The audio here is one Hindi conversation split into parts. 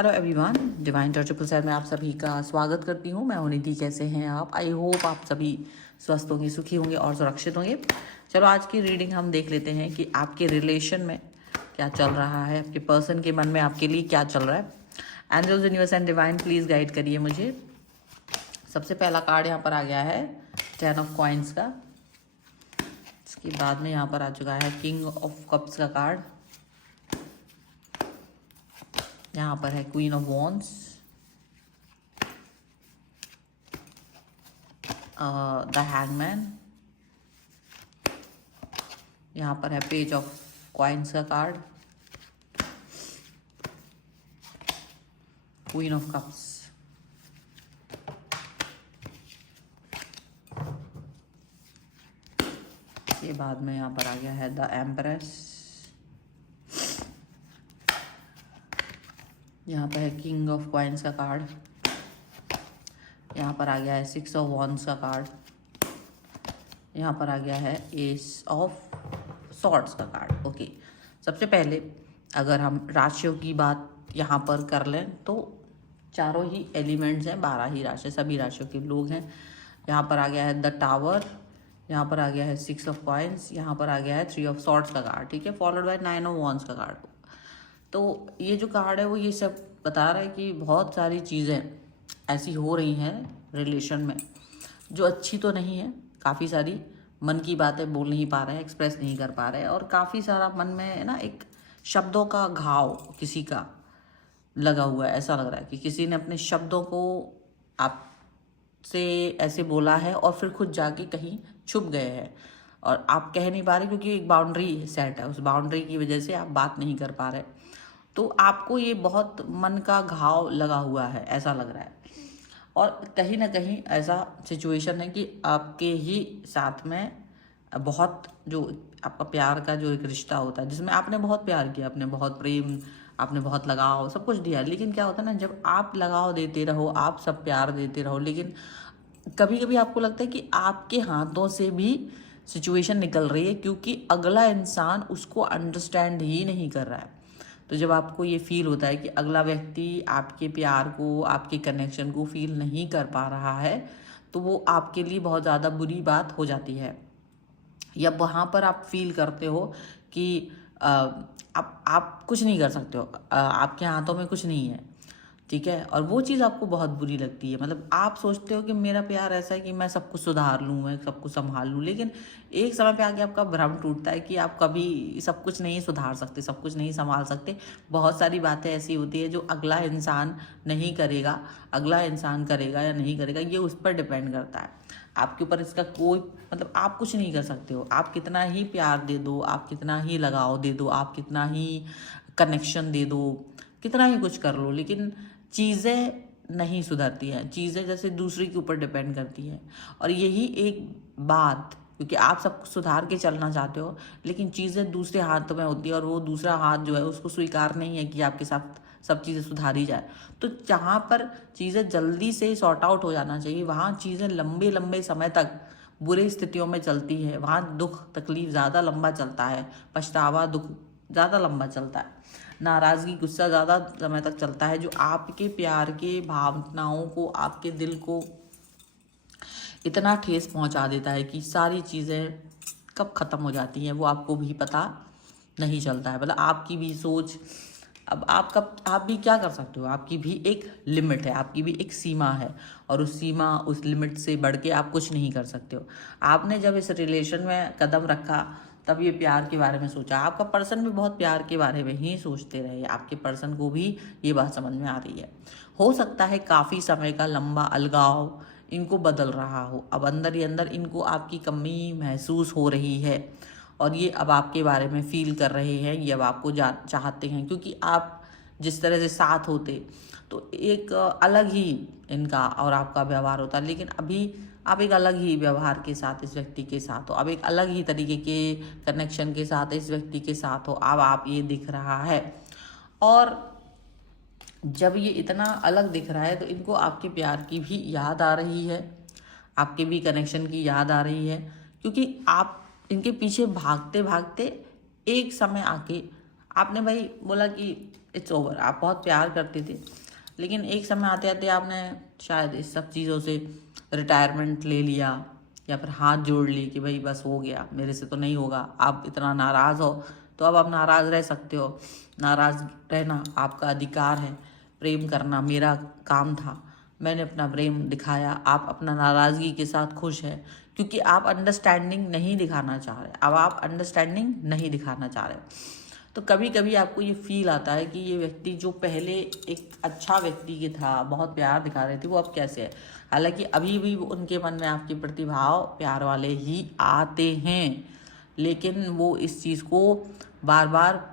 Hello everyone, divine triple seven में आप सभी का स्वागत करती हूँ। मैं हूँ निधि। कैसे हैं आप? आई होप आप सभी स्वस्थ होंगे, सुखी होंगे और सुरक्षित होंगे। चलो आज की रीडिंग हम देख लेते हैं कि आपके रिलेशन में क्या चल रहा है, आपके पर्सन के मन में आपके लिए क्या चल रहा है। Angels, universe and divine please guide करिए मुझे। सबसे पहला कार्ड यहाँ पर आ गया है 10 ऑफ कॉइन्स का। इसके बाद में यहाँ पर आ चुका है किंग ऑफ कप्स का कार्ड। यहाँ पर है queen of wands, the hangman. यहाँ पर है पेज ऑफ कॉइन्स का कार्ड, क्वीन ऑफ कप्स। के बाद में यहाँ पर आ गया है द एम्प्रेस। यहाँ पर है किंग ऑफ कॉइन्स का कार्ड। यहाँ पर आ गया है 6 ऑफ वॉन्ड्स का कार्ड। यहाँ पर आ गया है एस ऑफ सॉर्ड्स का कार्ड। ओके, सबसे पहले अगर हम राशियों की बात यहाँ पर कर लें तो चारों ही एलिमेंट्स हैं, 12 ही राशि, सभी राशियों के लोग हैं। यहाँ पर आ गया है द टावर, यहाँ पर आ गया है 6 ऑफ कॉइन्स, यहाँ पर आ गया है 3 ऑफ सॉर्ड्स का कार्ड, ठीक है, फॉलोड बाय 9 ऑफ वॉन्ड्स का कार्ड। तो ये जो कार्ड है वो ये सब बता रहा है कि बहुत सारी चीज़ें ऐसी हो रही हैं रिलेशन में जो अच्छी तो नहीं है। काफ़ी सारी मन की बातें बोल नहीं पा रहे हैं, एक्सप्रेस नहीं कर पा रहे हैं, और काफ़ी सारा मन में ना एक शब्दों का घाव किसी का लगा हुआ है। ऐसा लग रहा है कि किसी ने अपने शब्दों को आपसे ऐसे बोला है और फिर खुद जाके कहीं छुप गए हैं और आप कह नहीं पा रहे क्योंकि एक बाउंड्री सेट है। उस बाउंड्री की वजह से आप बात नहीं कर पा रहे। तो आपको ये बहुत मन का घाव लगा हुआ है, ऐसा लग रहा है। और कहीं ना कहीं ऐसा सिचुएशन है कि आपके ही साथ में बहुत जो आपका प्यार का जो एक रिश्ता होता है जिसमें आपने बहुत प्यार किया, आपने बहुत प्रेम, आपने बहुत लगाव, सब कुछ दिया, लेकिन क्या होता है ना, जब आप लगाव देते रहो, आप सब प्यार देते रहो, लेकिन कभी कभी आपको लगता है कि आपके हाथों से भी सिचुएशन निकल रही है क्योंकि अगला इंसान उसको अंडरस्टैंड ही नहीं कर रहा है। तो जब आपको ये फील होता है कि अगला व्यक्ति आपके प्यार को, आपके कनेक्शन को फील नहीं कर पा रहा है, तो वो आपके लिए बहुत ज़्यादा बुरी बात हो जाती है। या वहाँ पर आप फील करते हो कि आप कुछ नहीं कर सकते हो, आपके हाथों में कुछ नहीं है, ठीक है, और वो चीज़ आपको बहुत बुरी लगती है। मतलब आप सोचते हो कि मेरा प्यार ऐसा है कि मैं सब कुछ सुधार लूँ, मैं सब कुछ संभाल लूँ, लेकिन एक समय पे आके आपका भ्रम टूटता है कि आप कभी सब कुछ नहीं सुधार सकते, सब कुछ नहीं संभाल सकते। बहुत सारी बातें ऐसी होती है जो अगला इंसान नहीं करेगा, अगला इंसान करेगा या नहीं करेगा ये उस पर डिपेंड करता है। आपके ऊपर इसका कोई मतलब आप कुछ नहीं कर सकते हो। आप कितना ही प्यार दे दो, आप कितना ही लगाव दे दो, आप कितना ही कनेक्शन दे दो, कितना ही कुछ कर लो, लेकिन चीज़ें नहीं सुधरती हैं। चीज़ें जैसे दूसरे के ऊपर डिपेंड करती हैं। और यही एक बात, क्योंकि आप सब सुधार के चलना चाहते हो लेकिन चीज़ें दूसरे हाथ में होती है और वो दूसरा हाथ जो है उसको स्वीकार नहीं है कि आपके साथ सब चीज़ें सुधारी जाए। तो जहाँ पर चीज़ें जल्दी से सॉर्ट आउट हो जाना चाहिए वहाँ चीज़ें लंबे लंबे समय तक बुरी स्थितियों में चलती है। वहाँ दुख तकलीफ ज़्यादा लंबा चलता है, पछतावा दुख ज़्यादा लंबा चलता है, नाराज़गी गुस्सा ज़्यादा समय तक चलता है, जो आपके प्यार के भावनाओं को, आपके दिल को इतना ठेस पहुंचा देता है कि सारी चीज़ें कब ख़त्म हो जाती हैं वो आपको भी पता नहीं चलता है। मतलब आपकी भी सोच, अब आप भी क्या कर सकते हो, आपकी भी एक लिमिट है, आपकी भी एक सीमा है, और उस सीमा उस लिमिट से बढ़ के आप कुछ नहीं कर सकते हो। आपने जब इस रिलेशन में कदम रखा तब ये प्यार के बारे में सोचा। आपका पर्सन भी बहुत प्यार के बारे में ही सोचते रहे, आपके पर्सन को भी ये बात समझ में आ रही है। हो सकता है काफ़ी समय का लंबा अलगाव इनको बदल रहा हो, अब अंदर ही अंदर इनको आपकी कमी महसूस हो रही है और ये अब आपके बारे में फील कर रहे हैं, ये अब आपको चाहते हैं, क्योंकि आप जिस तरह से साथ होते तो एक अलग ही इनका और आपका व्यवहार होता, लेकिन अभी आप एक अलग ही व्यवहार के साथ इस व्यक्ति के साथ हो, अब एक अलग ही तरीके के कनेक्शन के साथ इस व्यक्ति के साथ हो, अब आप ये दिख रहा है। और जब ये इतना अलग दिख रहा है तो इनको आपके प्यार की भी याद आ रही है, आपके भी कनेक्शन की याद आ रही है, क्योंकि आप इनके पीछे भागते भागते एक समय आके आपने भाई बोला कि इट्स ओवर। आप बहुत प्यार करते थे, लेकिन एक समय आते आते आपने शायद इस सब चीज़ों से रिटायरमेंट ले लिया या फिर हाथ जोड़ ली कि भाई बस हो गया, मेरे से तो नहीं होगा। आप इतना नाराज़ हो तो अब आप नाराज़ रह सकते हो, नाराज़ रहना आपका अधिकार है। प्रेम करना मेरा काम था, मैंने अपना प्रेम दिखाया, आप अपना नाराज़गी के साथ खुश हैं क्योंकि आप अंडरस्टैंडिंग नहीं दिखाना चाह रहे। अब आप अंडरस्टैंडिंग नहीं दिखाना चाह रहे, तो कभी कभी आपको ये फील आता है कि ये व्यक्ति जो पहले एक अच्छा व्यक्ति के था, बहुत प्यार दिखा रहे थे, वो अब कैसे है। हालांकि अभी भी उनके मन में आपके प्रति भाव प्यार वाले ही आते हैं, लेकिन वो इस चीज़ को बार बार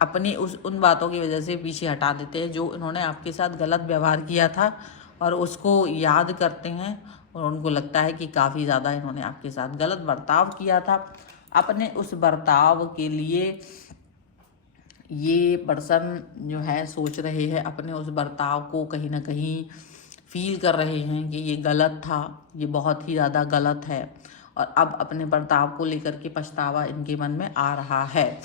अपनी उन बातों की वजह से पीछे हटा देते हैं जो इन्होंने आपके साथ गलत व्यवहार किया था, और उसको याद करते हैं और उनको लगता है कि काफ़ी ज़्यादा इन्होंने आपके साथ गलत बर्ताव किया था। अपने उस बर्ताव के लिए ये पर्सन जो है सोच रहे हैं, अपने उस बर्ताव को कहीं ना कहीं फील कर रहे हैं कि ये गलत था, ये बहुत ही ज़्यादा गलत है, और अब अपने बर्ताव को लेकर के पछतावा इनके मन में आ रहा है।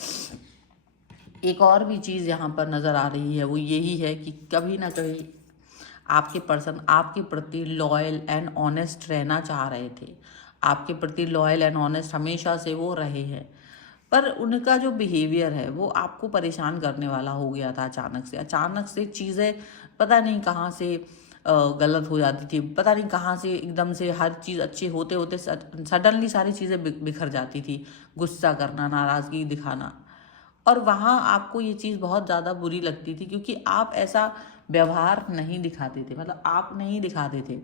एक और भी चीज़ यहाँ पर नज़र आ रही है, वो यही है कि कभी ना कभी आपके पर्सन आपके प्रति लॉयल एंड ऑनेस्ट रहना चाह रहे थे। आपके प्रति लॉयल एंड ऑनेस्ट हमेशा से वो रहे हैं, पर उनका जो बिहेवियर है वो आपको परेशान करने वाला हो गया था। अचानक से चीज़ें पता नहीं कहाँ से गलत हो जाती थी, पता नहीं कहाँ से एकदम से हर चीज़ अच्छी होते होते सडनली सारी चीज़ें बिखर जाती थी। गुस्सा करना, नाराज़गी दिखाना, और वहाँ आपको ये चीज़ बहुत ज़्यादा बुरी लगती थी क्योंकि आप ऐसा व्यवहार नहीं दिखाते थे, मतलब आप नहीं दिखाते थे।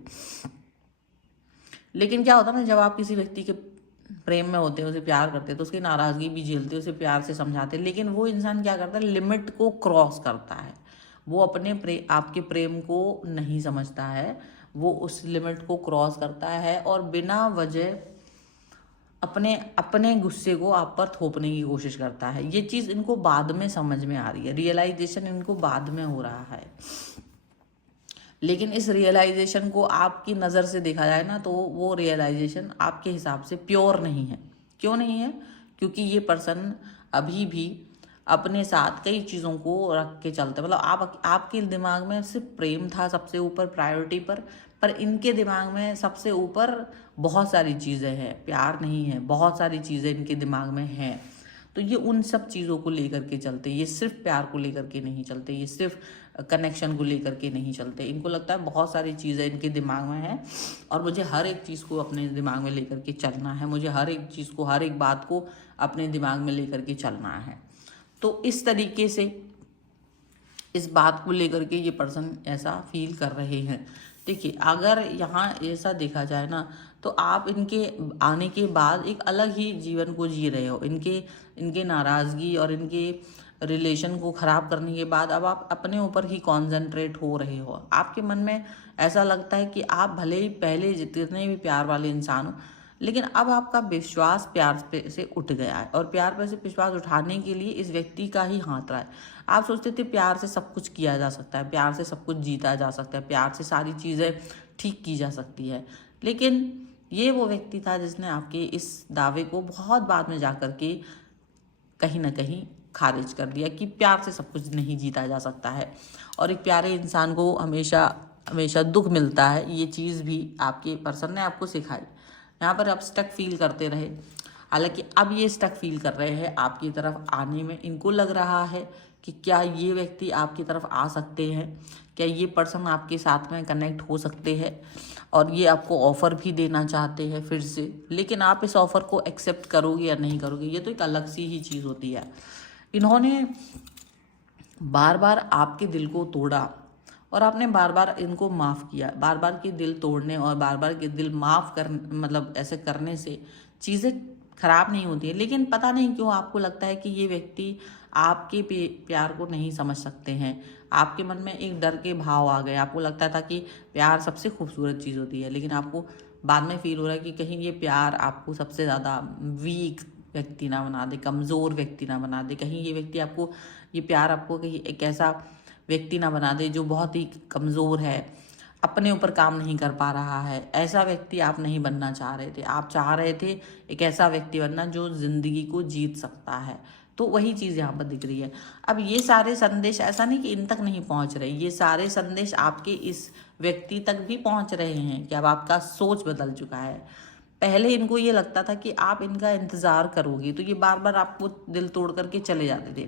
लेकिन क्या होता ना, जब आप किसी व्यक्ति के प्रेम में होते हैं, उसे प्यार करते हैं, तो उसकी नाराज़गी भी झेलते, उसे प्यार से समझाते, लेकिन वो इंसान क्या करता है, लिमिट को क्रॉस करता है। वो अपने आपके प्रेम को नहीं समझता है, वो उस लिमिट को क्रॉस करता है और बिना वजह अपने अपने गुस्से को आप पर थोपने की कोशिश करता है। ये चीज़ इनको बाद में समझ में आ रही है, रियलाइजेशन इनको बाद में हो रहा है। लेकिन इस रियलाइजेशन को आपकी नज़र से देखा जाए ना, तो वो रियलाइजेशन आपके हिसाब से प्योर नहीं है। क्यों नहीं है? क्योंकि ये पर्सन अभी भी अपने साथ कई चीज़ों को रख के चलते, मतलब आपके दिमाग में सिर्फ प्रेम था सबसे ऊपर प्रायोरिटी पर इनके दिमाग में सबसे ऊपर बहुत सारी चीज़ें हैं, प्यार नहीं है, बहुत सारी चीज़ें इनके दिमाग में हैं। तो ये उन सब चीज़ों को लेकर के चलते, ये सिर्फ प्यार को लेकर के नहीं चलते, ये सिर्फ कनेक्शन को लेकर के नहीं चलते। इनको लगता है बहुत सारी चीज़ें इनके दिमाग में हैं और मुझे हर एक चीज़ को अपने दिमाग में लेकर के चलना है, मुझे हर एक चीज़ को, हर एक बात को अपने दिमाग में लेकर के चलना है। तो इस तरीके से इस बात को लेकर के ये पर्सन ऐसा फील कर रहे हैं। देखिए, अगर यहाँ ऐसा देखा जाए ना, तो आप इनके आने के बाद एक अलग ही जीवन को जी रहे हो। इनके नाराज़गी और इनके रिलेशन को ख़राब करने के बाद अब आप अपने ऊपर ही कॉन्सेंट्रेट हो रहे हो। आपके मन में ऐसा लगता है कि आप भले ही पहले जितने भी प्यार वाले इंसान हो, लेकिन अब आपका विश्वास प्यार पे से उठ गया है, और प्यार पे से विश्वास उठाने के लिए इस व्यक्ति का ही हाथ रहा है। आप सोचते थे प्यार से सब कुछ किया जा सकता है, प्यार से सब कुछ जीता जा सकता है, प्यार से सारी चीज़ें ठीक की जा सकती है, लेकिन ये वो व्यक्ति था जिसने आपके इस दावे को बहुत बाद में जा कर के कहीं ना कहीं खारिज कर दिया कि प्यार से सब कुछ नहीं जीता जा सकता है। और एक प्यारे इंसान को हमेशा हमेशा दुख मिलता है, ये चीज़ भी आपके पर्सन ने आपको सिखाई। यहाँ पर आप स्टक फील करते रहे, हालांकि अब ये स्टक फील कर रहे हैं आपकी तरफ आने में। इनको लग रहा है कि क्या ये व्यक्ति आपकी तरफ आ सकते हैं, क्या ये पर्सन आपके साथ में कनेक्ट हो सकते हैं, और ये आपको ऑफ़र भी देना चाहते हैं फिर से। लेकिन आप इस ऑफ़र को एक्सेप्ट करोगे या नहीं करोगे, ये तो एक अलग सी ही चीज़ होती है। इन्होंने बार बार आपके दिल को तोड़ा और आपने बार बार इनको माफ़ किया। बार बार के दिल तोड़ने और बार बार के दिल माफ़ कर, मतलब ऐसे करने से चीज़ें ख़राब नहीं होती है, लेकिन पता नहीं क्यों आपको लगता है कि ये व्यक्ति आपके प्यार को नहीं समझ सकते हैं। आपके मन में एक डर के भाव आ गए। आपको लगता था कि प्यार सबसे खूबसूरत चीज़ होती है, लेकिन आपको बाद में फील हो रहा है कि कहीं ये प्यार आपको सबसे ज़्यादा वीक व्यक्ति ना बना दे, कमज़ोर व्यक्ति ना बना दे। कहीं ये व्यक्ति आपको, ये प्यार आपको कहीं एक ऐसा व्यक्ति ना बना दे जो बहुत ही कमज़ोर है, अपने ऊपर काम नहीं कर पा रहा है। ऐसा व्यक्ति आप नहीं बनना चाह रहे थे। आप चाह रहे थे एक ऐसा व्यक्ति बनना जो ज़िंदगी को जीत सकता है, तो वही चीज़ यहाँ पर दिख रही है। अब ये सारे संदेश ऐसा नहीं कि इन तक नहीं पहुँच रहे, ये सारे संदेश आपके इस व्यक्ति तक भी पहुँच रहे हैं कि अब आपका सोच बदल चुका है। पहले इनको ये लगता था कि आप इनका इंतज़ार करोगे, तो ये बार बार आपको दिल तोड़ करके चले जाते थे,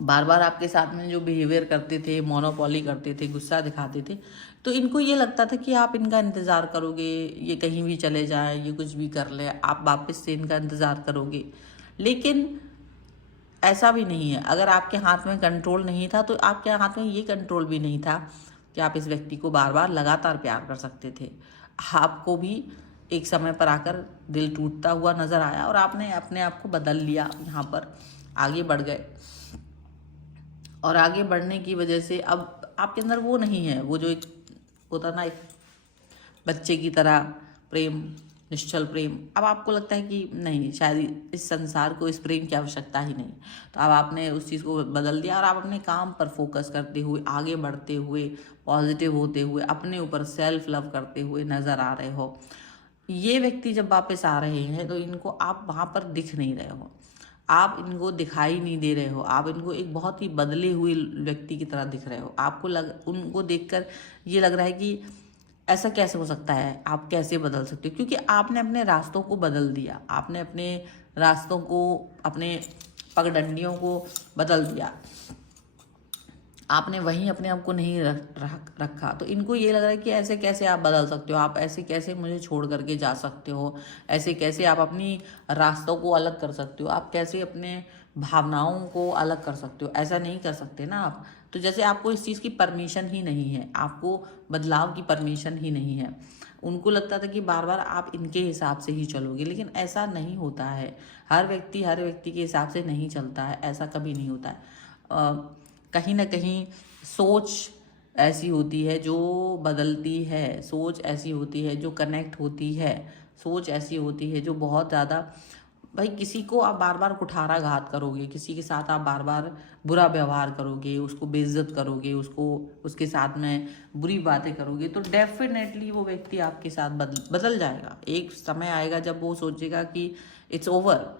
बार बार आपके साथ में जो बिहेवियर करते थे, मोनोपोली करते थे, गुस्सा दिखाते थे, तो इनको ये लगता था कि आप इनका इंतज़ार करोगे, ये कहीं भी चले जाएं, ये कुछ भी कर ले, आप वापस से इनका इंतज़ार करोगे। लेकिन ऐसा भी नहीं है। अगर आपके हाथ में कंट्रोल नहीं था तो आपके हाथ में ये कंट्रोल भी नहीं था कि आप इस व्यक्ति को बार बार लगातार प्यार कर सकते थे। आपको भी एक समय पर आकर दिल टूटता हुआ नज़र आया और आपने अपने आप को बदल लिया, यहाँ पर आगे बढ़ गए। और आगे बढ़ने की वजह से अब आपके अंदर वो नहीं है, वो जो एक होता ना एक बच्चे की तरह प्रेम, निश्चल प्रेम। अब आपको लगता है कि नहीं, शायद इस संसार को इस प्रेम की आवश्यकता ही नहीं। तो अब आपने उस चीज़ को बदल दिया और आप अपने काम पर फोकस करते हुए, आगे बढ़ते हुए, पॉजिटिव होते हुए, अपने ऊपर सेल्फ लव करते हुए नज़र आ रहे हो। ये व्यक्ति जब वापस आ रहे हैं तो इनको आप वहाँ पर दिख नहीं रहे हो, आप इनको दिखाई नहीं दे रहे हो, आप इनको एक बहुत ही बदले हुए व्यक्ति की तरह दिख रहे हो। आपको उनको देखकर ये लग रहा है कि ऐसा कैसे हो सकता है, आप कैसे बदल सकते हो, क्योंकि आपने अपने रास्तों को बदल दिया, आपने अपने रास्तों को, अपने पगडंडियों को बदल दिया, आपने वहीं अपने आप को नहीं रखा। तो इनको ये लग रहा है कि ऐसे कैसे आप बदल सकते हो, आप ऐसे कैसे मुझे छोड़ करके जा सकते हो, ऐसे कैसे आप अपनी रास्तों को अलग कर सकते हो, आप कैसे अपने भावनाओं को अलग कर सकते हो, ऐसा नहीं कर सकते ना आप। तो जैसे आपको इस चीज़ की परमिशन ही नहीं है, आपको बदलाव की परमिशन ही नहीं है। उनको लगता था कि बार बार आप इनके हिसाब से ही चलोगे, लेकिन ऐसा नहीं होता है। हर व्यक्ति के हिसाब से नहीं चलता है, ऐसा कभी नहीं होता है। कहीं ना कहीं सोच ऐसी होती है जो बदलती है, सोच ऐसी होती है जो कनेक्ट होती है, सोच ऐसी होती है जो बहुत ज़्यादा, भाई किसी को आप बार बार कुठाराघात करोगे, किसी के साथ आप बार बार बुरा व्यवहार करोगे, उसको बेइज्जत करोगे, उसको उसके साथ में बुरी बातें करोगे, तो डेफिनेटली वो व्यक्ति आपके साथ बदल जाएगा। एक समय आएगा जब वो सोचेगा कि इट्स ओवर।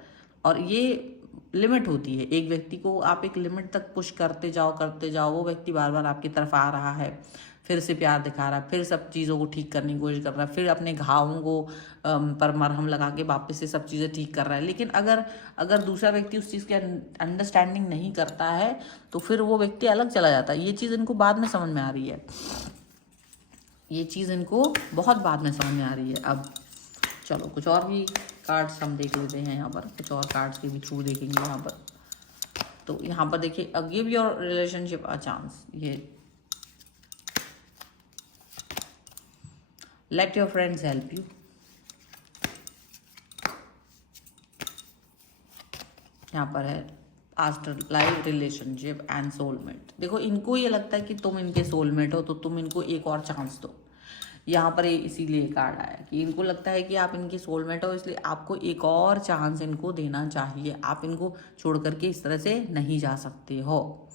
और ये लिमिट होती है, एक व्यक्ति को आप एक लिमिट तक पुश करते जाओ, वो व्यक्ति बार बार आपकी तरफ आ रहा है, फिर से प्यार दिखा रहा है, फिर सब चीज़ों को ठीक करने की कोशिश कर रहा है, फिर अपने घावों को पर मरहम लगा के वापस से सब चीज़ें ठीक कर रहा है। लेकिन अगर दूसरा व्यक्ति उस चीज़ की अंडरस्टैंडिंग नहीं करता है तो फिर वो व्यक्ति अलग चला जाता है। ये चीज़ इनको बाद में समझ में आ रही है, ये चीज़ इनको बहुत बाद में समझ में आ रही है। अब चलो कुछ और भी कार्ड्स हम देख लेते हैं, यहाँ पर कुछ और कार्ड्स के भी थ्रू देखेंगे यहाँ पर। तो यहाँ पर देखिए, give your relationship a chance, ये let your friends help you. यहाँ पर है after life relationship and soulmate. देखो, इनको ये लगता है कि तुम इनके सोलमेट हो, तो तुम इनको एक और चांस दो। यहाँ पर इसीलिए कार्ड आया कि इनको लगता है कि आप इनके सोलमेट हो, इसलिए आपको एक और चांस इनको देना चाहिए। आप इनको छोड़ करके इस तरह से नहीं जा सकते हो,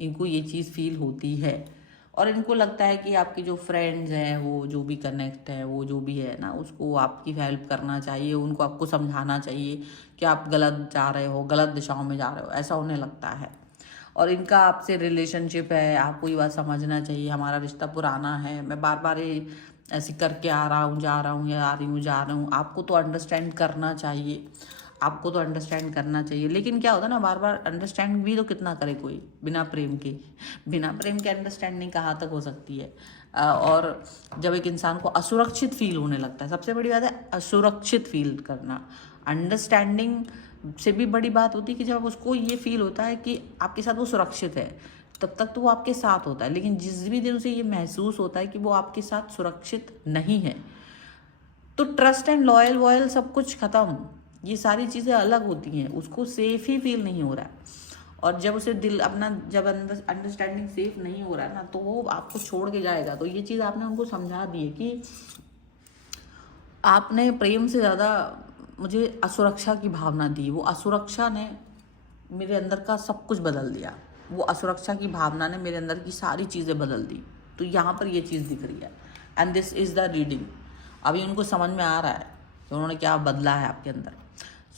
इनको ये चीज़ फील होती है। और इनको लगता है कि आपके जो फ्रेंड्स हैं, वो जो भी कनेक्ट है, वो जो भी है ना, उसको आपकी हेल्प करना चाहिए, उनको आपको समझाना चाहिए कि आप गलत जा रहे हो, गलत दिशाओं में जा रहे हो, ऐसा उन्हें लगता है। और इनका आपसे रिलेशनशिप है, आपको ये बात समझना चाहिए, हमारा रिश्ता पुराना है, मैं बार बार ये ऐसे करके आ रहा हूँ, जा रहा हूँ, या आ रही हूँ, जा रहा हूँ, आपको तो अंडरस्टैंड करना चाहिए, आपको तो अंडरस्टैंड करना चाहिए। लेकिन क्या होता है ना, बार बार अंडरस्टैंड भी तो कितना करे कोई, बिना प्रेम के अंडरस्टैंडिंग कहाँ तक हो सकती है। और जब एक इंसान को असुरक्षित फील होने लगता है, सबसे बड़ी बात है असुरक्षित फील करना। अंडरस्टैंडिंग से भी बड़ी बात होती है कि जब उसको ये फील होता है कि आपके साथ वो सुरक्षित है, तब तक तो वो आपके साथ होता है। लेकिन जिस भी दिन उसे ये महसूस होता है कि वो आपके साथ सुरक्षित नहीं है, तो ट्रस्ट एंड लॉयल वॉयल सब कुछ खत्म, ये सारी चीज़ें अलग होती हैं, उसको सेफ ही फील नहीं हो रहा है। और जब उसे दिल अपना, जब अंडरस्टैंडिंग सेफ नहीं हो रहा है ना, तो वो आपको छोड़ के जाएगा। तो ये चीज़ आपने उनको समझा दी है कि आपने प्रेम से ज़्यादा मुझे असुरक्षा की भावना दी, वो असुरक्षा ने मेरे अंदर का सब कुछ बदल दिया, वो असुरक्षा की भावना ने मेरे अंदर की सारी चीज़ें बदल दी। तो यहाँ पर ये चीज़ दिख रही है, and this is the reading. अभी उनको समझ में आ रहा है कि उन्होंने क्या बदला है आपके अंदर।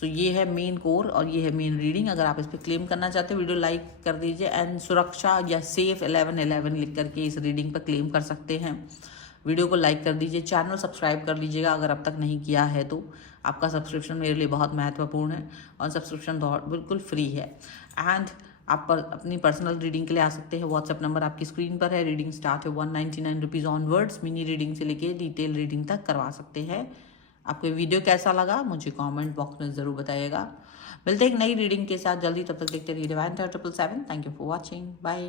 सो ये है मेन कोर और ये है मेन रीडिंग। अगर आप इस पर क्लेम करना चाहते हो वीडियो लाइक कर दीजिए एंड सुरक्षा या सेफ 1111 लिख करके इस रीडिंग पर क्लेम कर सकते हैं। वीडियो को लाइक कर दीजिए, चैनल सब्सक्राइब कर लीजिएगा अगर अब तक नहीं किया है तो। आपका सब्सक्रिप्शन मेरे लिए बहुत महत्वपूर्ण है और सब्सक्रिप्शन बिल्कुल फ्री है। एंड आप अपनी पर्सनल रीडिंग के लिए आ सकते हैं। व्हाट्सएप नंबर आपकी स्क्रीन पर है। रीडिंग स्टार्ट है 199 रुपीज़ ऑनवर्ड्स। मिनी रीडिंग से लेके डिटेल रीडिंग तक करवा सकते हैं। आपको वीडियो कैसा लगा मुझे कमेंट बॉक्स में ज़रूर बताइएगा। मिलते हैं एक नई रीडिंग के साथ जल्दी, तब तक देखते रहिए Divine 777। Thank you for watching, bye.